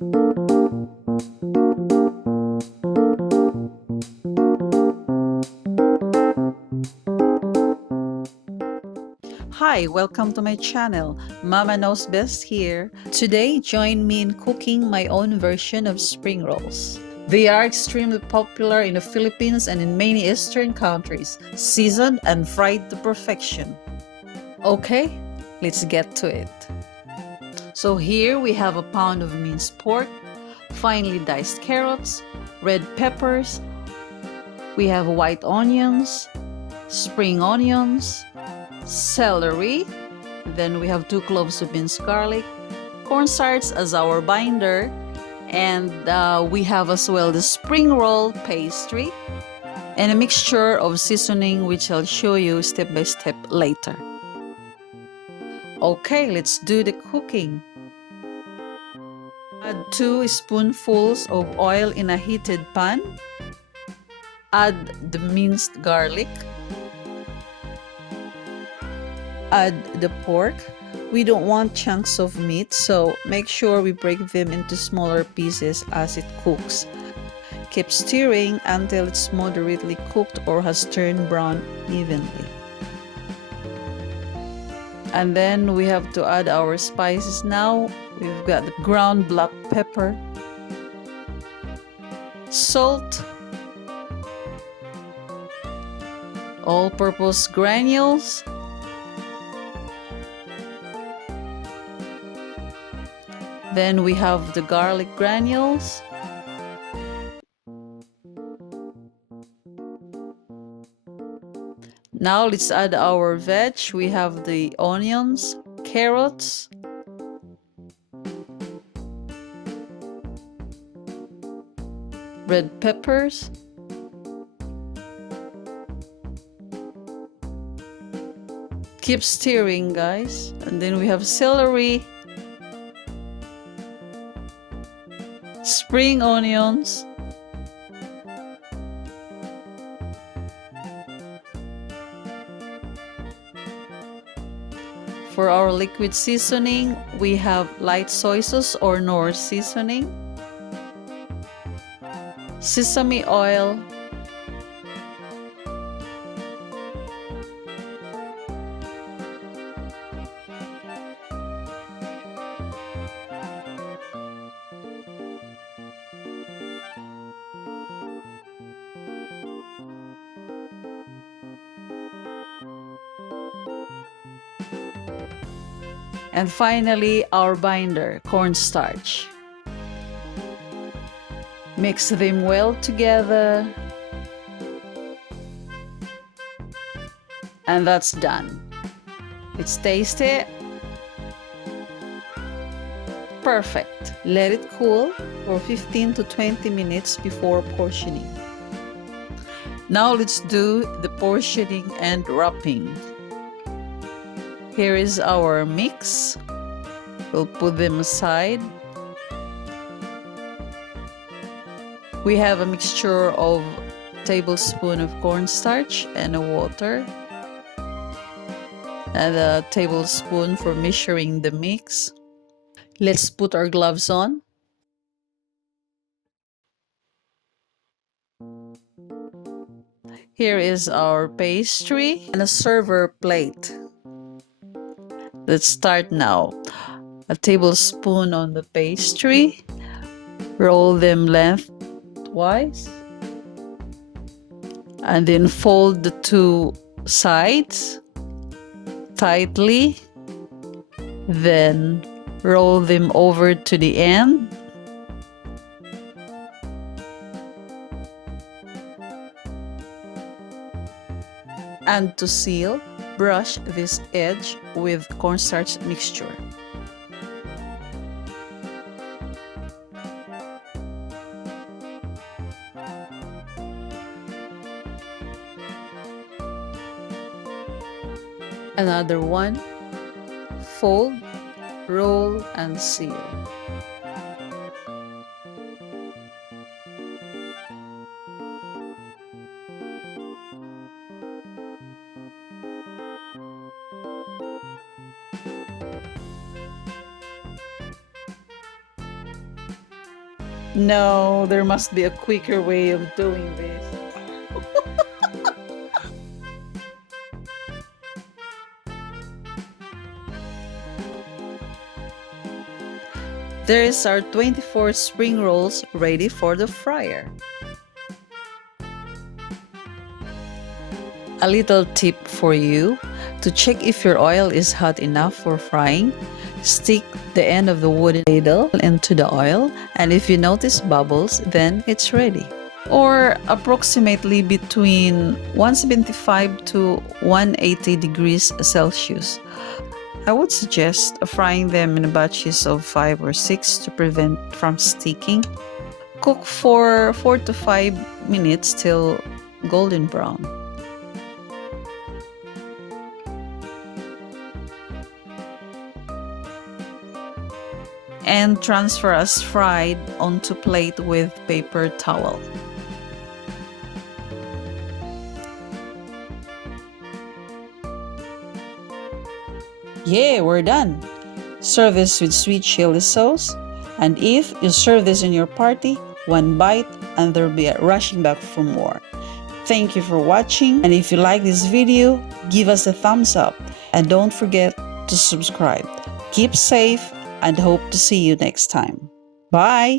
Hi, welcome to my channel. Mama Knows Best here. Today, join me in cooking my own version of spring rolls. They are extremely popular in the Philippines and in many Eastern countries, seasoned and fried to perfection. Okay, let's get to it. So here we have a pound of minced pork, finely diced carrots, red peppers, we have white onions, spring onions, celery, then we have 2 cloves of minced garlic, cornstarch as our binder, and we have as well the spring roll pastry and a mixture of seasoning which I'll show you step by step later. Okay, let's do the cooking. Add 2 spoonfuls of oil in a heated pan. Add the minced garlic. Add the pork. We don't want chunks of meat, so make sure we break them into smaller pieces as it cooks. Keep stirring until it's moderately cooked or has turned brown evenly. And then we have to add our spices now. We've got the ground black pepper, salt, all-purpose granules, then we have the garlic granules, now let's add our veg. We have the onions, carrots, red peppers, keep stirring guys, and then we have celery, spring onions, for our liquid seasoning we have light soy sauce or Knorr seasoning, sesame oil, and finally our binder, cornstarch. Mix them well together, and that's done. Let's taste it. Perfect. Let it cool for 15 to 20 minutes before portioning. Now let's do the portioning and wrapping. Here is our mix. We'll put them aside. We have a mixture of a tablespoon of cornstarch and a water, and a tablespoon for measuring the mix. Let's put our gloves on. Here is our pastry and a server plate. Let's start now. A tablespoon on the pastry. Roll them lengthwise. And then fold the 2 sides tightly. Then roll them over to the end. And to seal, brush this edge with cornstarch mixture. Another one. Fold, roll, and seal. No, there must be a quicker way of doing this. There is our 24 spring rolls ready for the fryer. A little tip for you: to check if your oil is hot enough for frying, stick the end of the wooden ladle into the oil, and if you notice bubbles, then it's ready. Or approximately between 175 to 180 degrees Celsius. I would suggest frying them in batches of 5 or 6 to prevent from sticking. Cook for 4 to 5 minutes till golden brown. And transfer as fried onto plate with paper towel. Yeah, we're done. Serve this with sweet chili sauce. And if you serve this in your party, one bite and they'll be rushing back for more. Thank you for watching. And if you like this video, give us a thumbs up. And don't forget to subscribe. Keep safe and hope to see you next time. Bye!